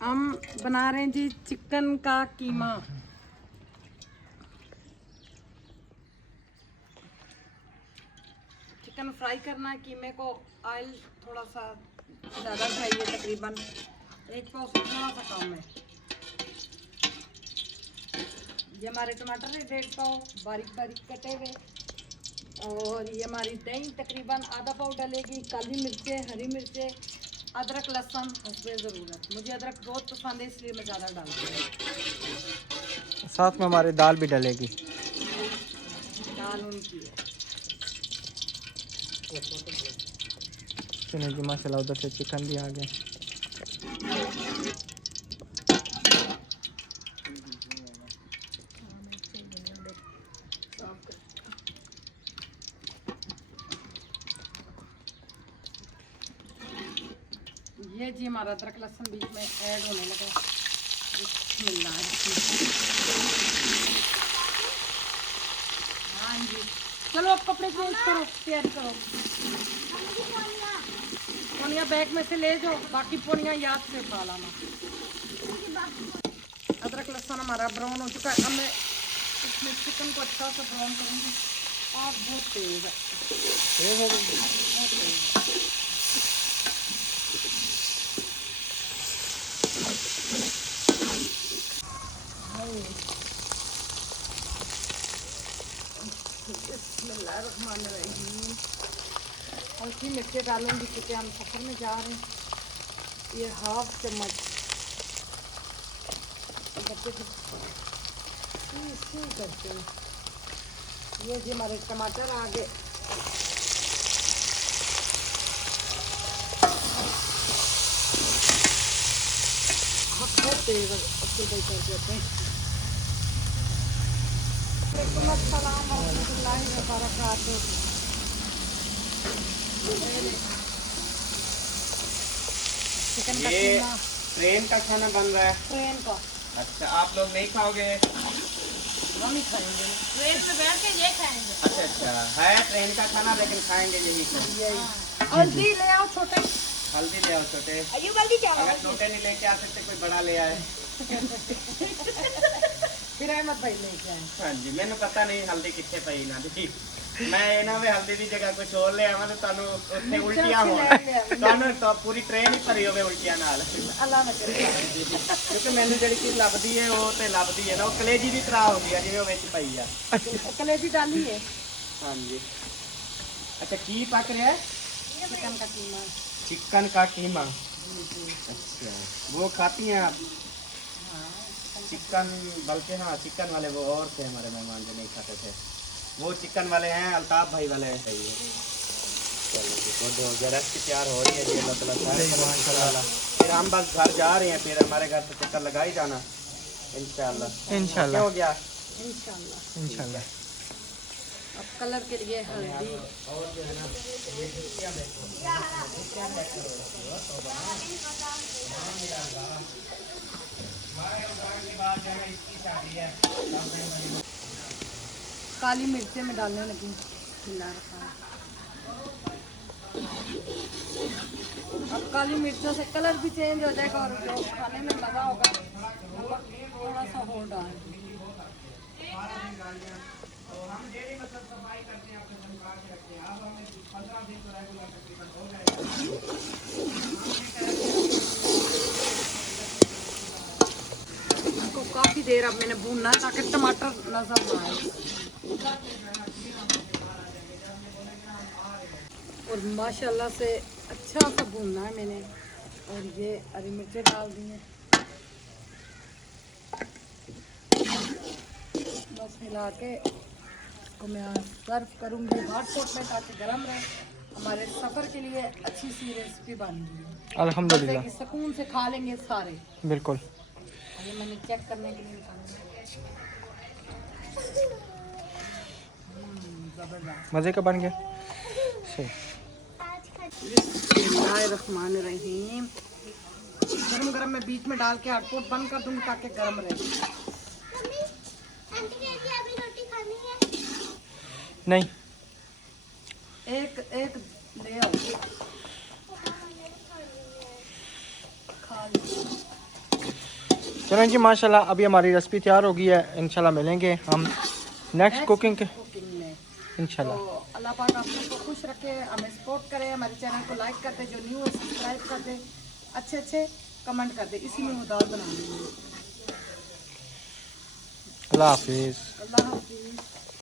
हम बना रहे हैं जी चिकन का कीमा। चिकन फ्राई करना है। कीमे को ऑयल थोड़ा सा ज़्यादा चाहिए, तकरीबन 1 पाव से थोड़ा सा कम है। ये हमारे टमाटर है 1.5 पाव बारीक बारीक कटे हुए, और ये हमारी दही तकरीबन आधा पाव डलेगी। काली मिर्चें, हरी मिर्चें, अदरक लहसुन हस्बे ज़रूरत। मुझे अदरक बहुत पसंद है इसलिए मैं ज़्यादा डालती हूँ। साथ में हमारी दाल भी डलेगी। दाल उनकी है। सुनिए जी माशाल्लाह, उधर से चिकन भी आ गया। ये जी हमारा अदरक लहसुन बीच में ऐड होने लगा। हाँ जी, चलो अब कपड़े चेंज करो, तैयारी करो। पोनिया बैग में से ले जाओ, बाकी पोनिया याद से उठा लाना। अदरक लहसुन हमारा ब्राउन हो चुका है। अब मैं इसमें चिकन को अच्छा सा ब्राउन करूँगी। आग बहुत तेज है, बहुत तेज है। बिस्मिल्लाहिर्रहमानिर्रहीम। हल्की मिर्चें डालूंगी क्योंकि हम सफ़र में जा रहे हैं। ये 1/2 चम्मच बच्चे करते हैं। ये जी हमारे टमाटर आ गए। बहुत तेज कर देते हैं। अस्सलाम वालेकुम वबरकातुहू। चिकन का कीमा ट्रेन का खाना बन रहा है। ट्रेन का। अच्छा, आप लोग नहीं खाओगे? हम ही खाएंगे, ट्रेन पे बैठ के ये खाएंगे। अच्छा अच्छा, है ट्रेन का खाना, लेकिन खाएंगे यही सब। हल्दी ले आओ छोटे। हल्दी ले आओ छोटे। अगर छोटे नहीं लेके आ सकते, कोई बड़ा ले आए। फिर अहमद भाई लेके आए। हाँ जी, मैंने पता नहीं हल्दी कितने पई ना दी। मैं ਇਹਨਾਂ ਵੇ ਹਲਦੀ ਦੀ ਜਗ੍ਹਾ ਕੁਝ ਹੋਰ ਲੈ ਆਵਾਂ ਤੇ ਤੁਹਾਨੂੰ ਉੱਥੇ ਉਲਟੀਆਂ ਹੋਣ। ਤੁਹਾਨੂੰ ਤਾਂ ਪੂਰੀ ਟ੍ਰੇਨ ਹੀ ਭਰੀ ਹੋਵੇ ਉਲਟੀਆਂ ਨਾਲ। ਅੱਲਾ ਨਾ ਕਰੇ। ਕਿਉਂਕਿ ਮੈਨੂੰ ਜਿਹੜੀ ਚੀਜ਼ ਲੱਭਦੀ ਹੈ ਉਹ ਤੇ ਲੱਭਦੀ ਹੈ ਨਾ, ਉਹ ਕਲੇਜੀ ਦੀ ਤਰ੍ਹਾਂ ਹੁੰਦੀ ਹੈ, ਜਿਵੇਂ ਉਹ ਵਿੱਚ ਪਈ ਆ। कलेजी डाली है। हाँ जी। अच्छा, की पक रहा है? चिकन का कीमा। चिकन का कीमा। अच्छा, वो खाती हैं आप? चिकन, बल्कि हाँ, चिकन वाले वो और थे हमारे मेहमान जो नहीं खाते थे, वो चिकन वाले हैं, अल्ताफ भाई वाले हैं। सही है। चलो जी, तो जो रेसिपी तैयार हो रही है जी, अल्लाह ताला माशाल्लाह। फिर हम बस घर जा रहे हैं, फिर हमारे घर से चक्कर लगा ही जाना इंशाल्लाह। इंशाल्लाह हो गया इंशाल्लाह। इंशाल्लाह। अब कलर के लिए हल्दी। काली मिर्चें में डालने लगी। अब काली मिर्चों से कलर भी चेंज हो जाएगा और जो खाने में मज़ा होगा थोड़ा सा हो डाल। इसको काफ़ी देर अब मैंने भूनना ताकि टमाटर नजर ना आए। और माशाल्लाह से अच्छा सा भूनना है मैंने। और ये हरी मिर्चें डाल दी हैं। बस मिला के इसको मैं सर्व करूँगी हॉट पॉट में ताकि गर्म रहे। हमारे सफ़र के लिए अच्छी सी रेसिपी बन गई है अल्हम्दुलिल्लाह। सुकून से खा लेंगे सारे। बिल्कुल। ये मैंने चेक करने के लिए निकाला। ज़बरदस्त मज़े का बन गया। सही। बिस्मिल्लाहिर्रहमानिर्रहीम। गरम गरम मैं बीच में डाल के हॉटपॉट बंद कर दूँगी ताकि गर्म रहे। नहीं, एक एक ले आओ, खा लो। चलो जी माशाल्लाह अभी हमारी रेसिपी तैयार हो गई है। इंशाल्लाह मिलेंगे हम नेक्स्ट कुकिंग के कुकिंग में। इंशाल्लाह। तो अल्लाह पाक आप सबको खुश रखे, हमें सपोर्ट करे, हमारे चैनल को लाइक कर दे, जो न्यू है सब्सक्राइब कर दे, अच्छे अच्छे कमेंट कर दे। इसी में वो दाल बनानी है। अल्लाह हाफिज़। अल्लाह हाफिज़।